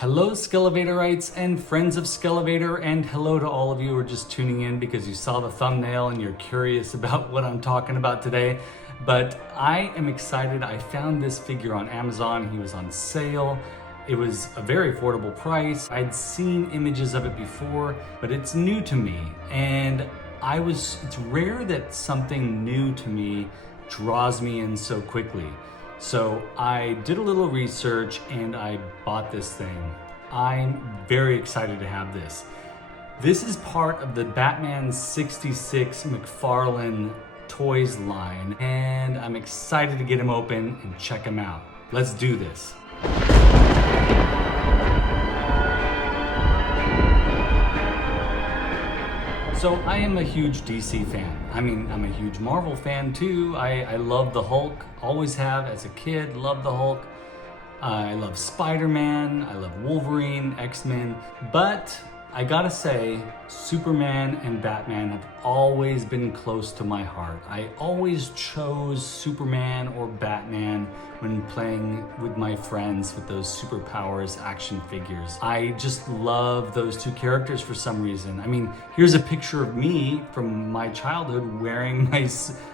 Hello Skele Vaderites and friends of Skele Vader, and hello to all of you who are just tuning in because you saw the thumbnail and you're curious about what I'm talking about today. But I am excited. I found this figure on Amazon. He was on sale. It was a very affordable price. I'd seen images of it before, but it's new to me. And it's rare that something new to me draws me in so quickly. So I did a little research and I bought this thing. I'm very excited to have this. This is part of the Batman 66 McFarlane Toys line, and I'm excited to get him open and check him out. Let's do this. So I am a huge DC fan. I mean, I'm a huge Marvel fan too. I love the Hulk, always have as a kid, loved the Hulk. I love Spider-Man, I love Wolverine, X-Men, but I gotta say, Superman and Batman have always been close to my heart. I always chose Superman or Batman when playing with my friends with those superpowers action figures. I just love those two characters for some reason. I mean, here's a picture of me from my childhood wearing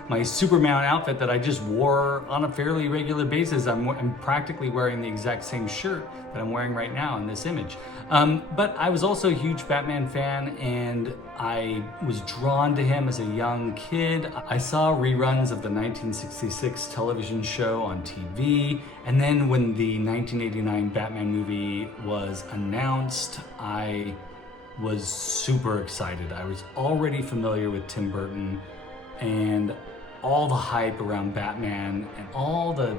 my Superman outfit that I just wore on a fairly regular basis. I'm practically wearing the exact same shirt that I'm wearing right now in this image. But I was also a huge Batman fan, and I was drawn to him as a young kid. I saw reruns of the 1966 television show on TV, and then when the 1989 Batman movie was announced, I was super excited. I was already familiar with Tim Burton and all the hype around Batman and all the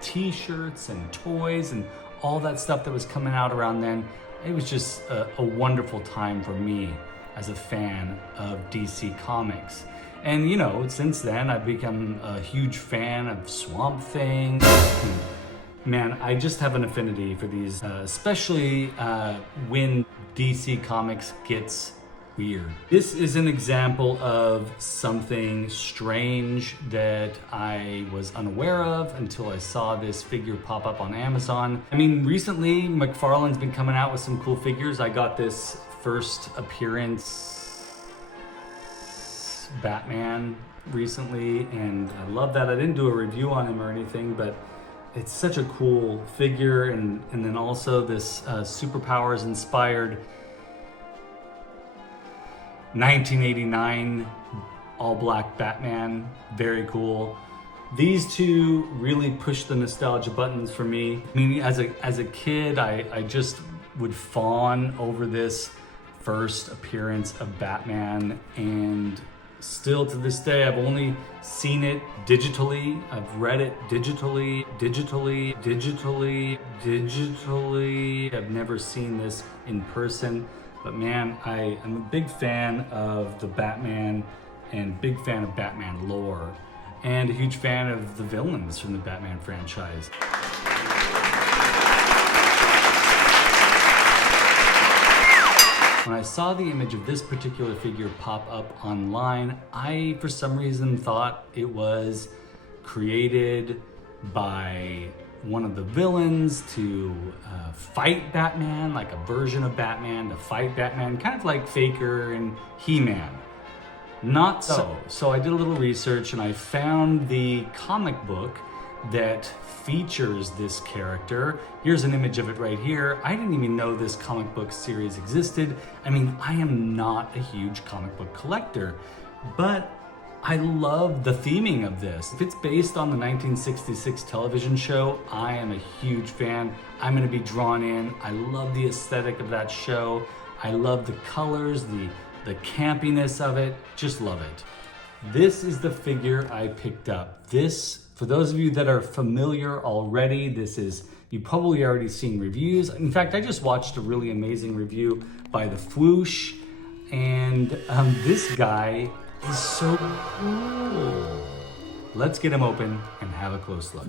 t-shirts and toys and all that stuff that was coming out around then. It was just a wonderful time for me as a fan of DC Comics. And you know, since then I've become a huge fan of Swamp Thing. Man, I just have an affinity for these, especially when DC Comics gets weird. This is an example of something strange that I was unaware of until I saw this figure pop up on Amazon. I mean, recently McFarlane's been coming out with some cool figures. I got this first appearance Batman recently, and I love that. I didn't do a review on him or anything, but it's such a cool figure. And then also this superpowers inspired 1989 all-black Batman, very cool. These two really pushed the nostalgia buttons for me. I mean, as a kid, I just would fawn over this first appearance of Batman, and still to this day, I've only seen it digitally. I've read it digitally. I've never seen this in person. But man, I am a big fan of the Batman and big fan of Batman lore, and a huge fan of the villains from the Batman franchise. When I saw the image of this particular figure pop up online, I, for some reason, thought it was created by one of the villains to fight Batman, like a version of Batman to fight Batman, kind of like Faker and He-Man. Not so. So I did a little research and I found the comic book that features this character. Here's an image of it right here. I didn't even know this comic book series existed. I mean, I am not a huge comic book collector, but I love the theming of this. If it's based on the 1966 television show, I am a huge fan. I'm gonna be drawn in. I love the aesthetic of that show. I love the colors, the campiness of it, just love it. This is the figure I picked up. This, for those of you that are familiar already, you've probably already seen reviews. In fact, I just watched a really amazing review by The Fwoosh, and this guy is so cool. Let's get him open and have a close look.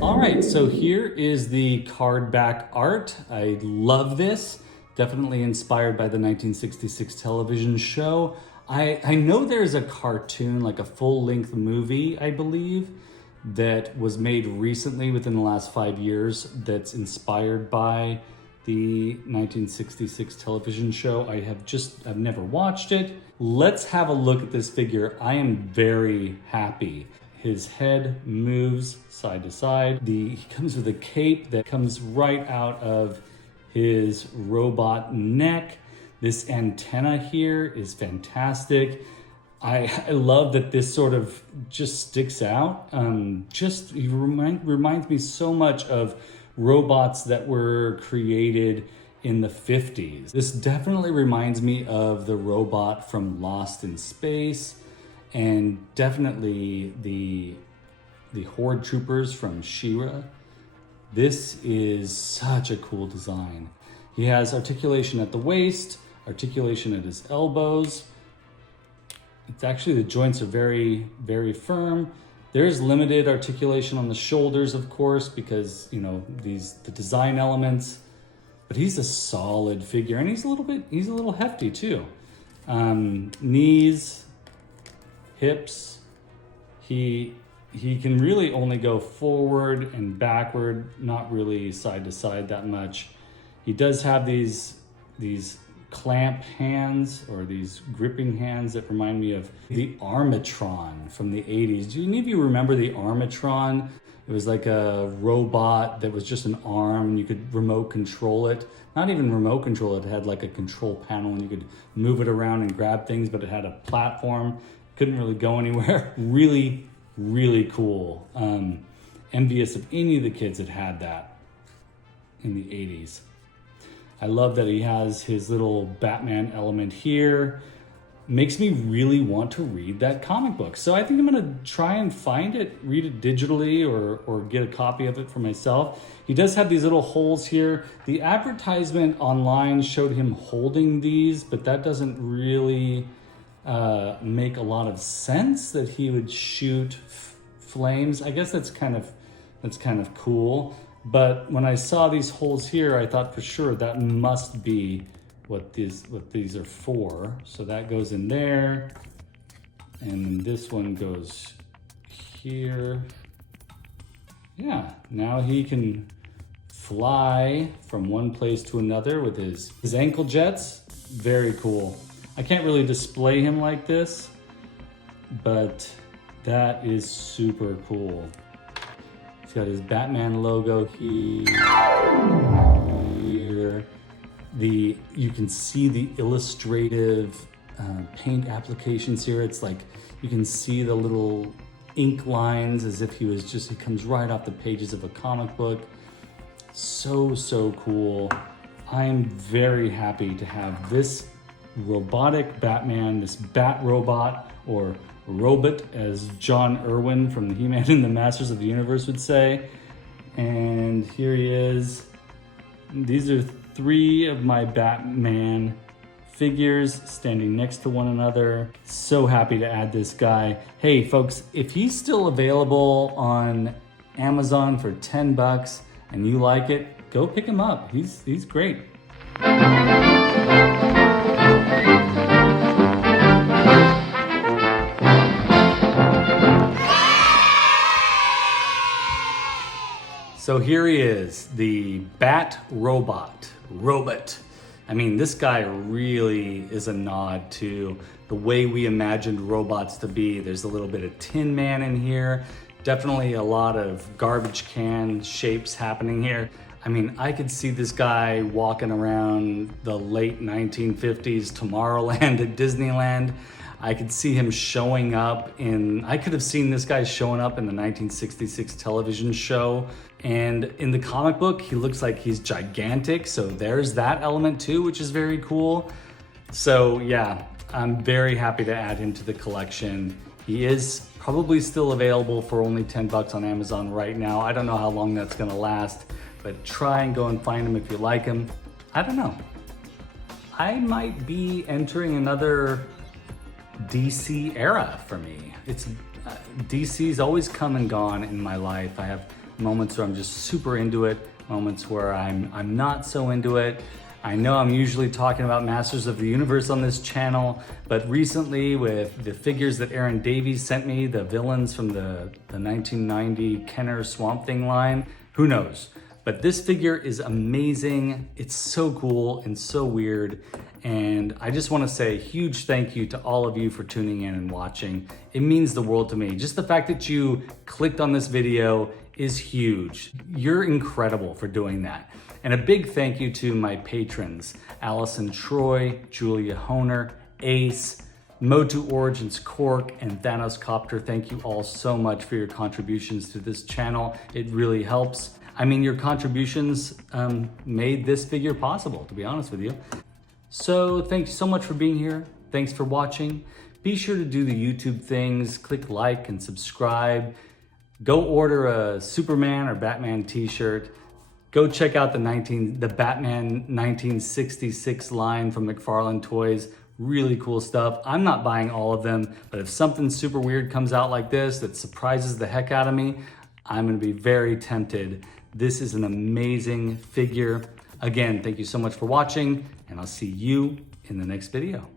All right, so here is the card back art. I love this. Definitely inspired by the 1966 television show. I know there's a cartoon, like a full-length movie, I believe, that was made recently within the last 5 years that's inspired by the 1966 television show. I've never watched it. Let's have a look at this figure. I am very happy. His head moves side to side. He comes with a cape that comes right out of his robot neck. This antenna here is fantastic. I love that this sort of just sticks out. It reminds me so much of robots that were created in the 50s. This definitely reminds me of the robot from Lost in Space, and definitely the Horde Troopers from She-Ra. This is such a cool design. He has articulation at the waist, articulation at his elbows. It's actually, the joints are very, very firm. There's limited articulation on the shoulders, of course, because, you know, the design elements, but he's a solid figure, and he's a little hefty too. Knees, hips, he can really only go forward and backward, not really side to side that much. He does have these clamp hands, or these gripping hands that remind me of the Armatron from the 80s. Do any of you remember the Armatron? It was like a robot that was just an arm, and you could remote control it. Not even remote control, it had like a control panel, and you could move it around and grab things, but it had a platform. Couldn't really go anywhere. Really, really cool. Envious of any of the kids that had that in the 80s. I love that he has his little Batman element here. Makes me really want to read that comic book. So I think I'm gonna try and find it, read it digitally, or get a copy of it for myself. He does have these little holes here. The advertisement online showed him holding these, but that doesn't really make a lot of sense that he would shoot flames. I guess that's kind of cool. But when I saw these holes here, I thought for sure that must be what these are for. So that goes in there, and this one goes here. Yeah, now he can fly from one place to another with his ankle jets. Very cool. I can't really display him like this, but that is super cool. He's got his Batman logo here. You can see the illustrative paint applications here. It's like you can see the little ink lines as if he comes right off the pages of a comic book. So cool. I am very happy to have this robotic Batman, this Bat Robot, or Robot, as John Irwin from the He-Man and the Masters of the Universe would say. And here he is. These are 3 of my Batman figures standing next to one another. So happy to add this guy. Hey folks, if he's still available on Amazon for $10 and you like it, go pick him up. He's great. So here he is, the Bat Robot. I mean, this guy really is a nod to the way we imagined robots to be. There's a little bit of Tin Man in here. Definitely a lot of garbage can shapes happening here. I mean, I could see this guy walking around the late 1950s Tomorrowland at Disneyland. I could see him showing up I could have seen this guy showing up in the 1966 television show. And in the comic book, he looks like he's gigantic. So there's that element too, which is very cool. So yeah, I'm very happy to add him to the collection. He is probably still available for only $10 on Amazon right now. I don't know how long that's gonna last, but try and go and find him if you like him. I don't know. I might be entering another DC era for me. DC's always come and gone in my life. I have moments where I'm just super into it, moments where I'm not so into it. I know I'm usually talking about Masters of the Universe on this channel, but recently with the figures that Aaron Davies sent me, the villains from the 1990 Kenner Swamp Thing line, who knows? But this figure is amazing. It's so cool and so weird. And I just want to say a huge thank you to all of you for tuning in and watching. It means the world to me. Just the fact that you clicked on this video is huge. You're incredible for doing that. And a big thank you to my patrons, Allison Troy, Julia Honer, Ace, MotuOriginsCork, and Thanos Copter. Thank you all so much for your contributions to this channel. It really helps. I mean, your contributions made this figure possible, to be honest with you. So thanks so much for being here. Thanks for watching. Be sure to do the YouTube things, click like and subscribe. Go order a Superman or Batman t-shirt. Go check out the Batman 1966 line from McFarlane Toys. Really cool stuff. I'm not buying all of them, but if something super weird comes out like this that surprises the heck out of me, I'm gonna be very tempted. This is an amazing figure. Again, thank you so much for watching, and I'll see you in the next video.